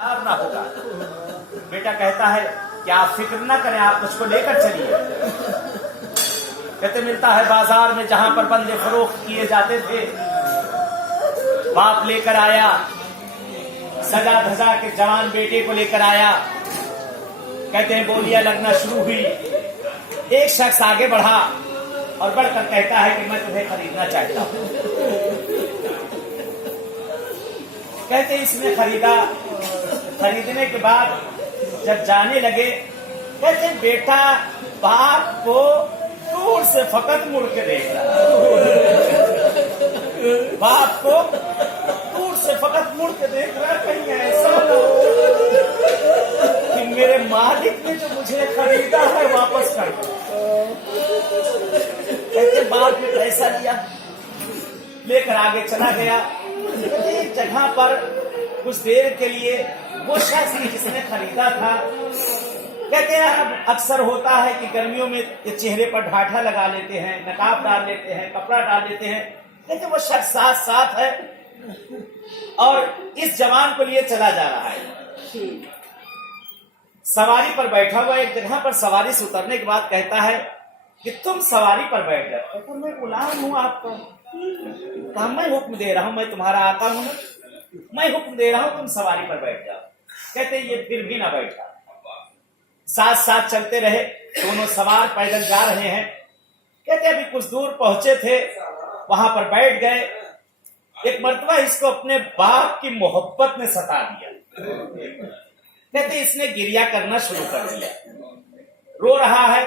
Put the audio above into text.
نہ ہوگا. بیٹا کہتا ہے کہ آپ فکر نہ کریں, آپ مجھ کو لے کر چلیے. کہتے ملتا ہے بازار میں جہاں پر بندے فروخت کیے جاتے تھے, باپ لے کر آیا, سجا دھجا کے جوان بیٹے کو لے کر آیا. کہتے ہیں بولیاں لگنا شروع ہوئی. ایک شخص آگے بڑھا اور بڑھ کر کہتا ہے کہ میں تمہیں خریدنا چاہتا ہوں. کہتے اس نے خریدا. خریدنے کے بعد جب جانے لگے, کہتے بیٹا باپ کو دور سے فقط مڑ کے دیکھ رہا, باپ کو دور سے فقط مڑ کے دیکھ رہا. کہیں ایسا نہ ہو کہ میرے مالک نے جو مجھے خریدا ہے واپس کر دو. کہتے باپ نے پیسہ لیا, لے کر آگے چلا گیا. ایک جگہ پر کچھ دیر کے لیے وہ شخص جس نے خریدا تھا, کہتے ہیں اکثر ہوتا ہے کہ گرمیوں میں چہرے پر ڈھاٹھا لگا لیتے ہیں, نقاب ڈال لیتے ہیں, کپڑا ڈال لیتے ہیں. کہتے وہ شخص ساتھ ہے اور اس جوان کو لیے چلا جا رہا ہے. سواری پر بیٹھا ہوا ایک جگہ پر سواری سے اترنے کے بعد کہتا ہے کہ تم سواری پر بیٹھ جاؤ. کہتا میں غلام ہوں آپ کا, کہا میں حکم دے رہا ہوں, میں تمہارا آقا ہوں, میں حکم دے رہا ہوں تم سواری پر بیٹھ جاؤ. کہتے یہ پھر بھی نہ بیٹھا. ساتھ چلتے رہے, دونوں سوار پیدل جا رہے ہیں. کہتے ابھی کچھ دور پہنچے تھے, وہاں پر بیٹھ گئے. ایک مرتبہ اس کو اپنے باپ کی محبت نے ستا دیا. کہتے اس نے گریہ کرنا شروع کر دیا, رو رہا ہے.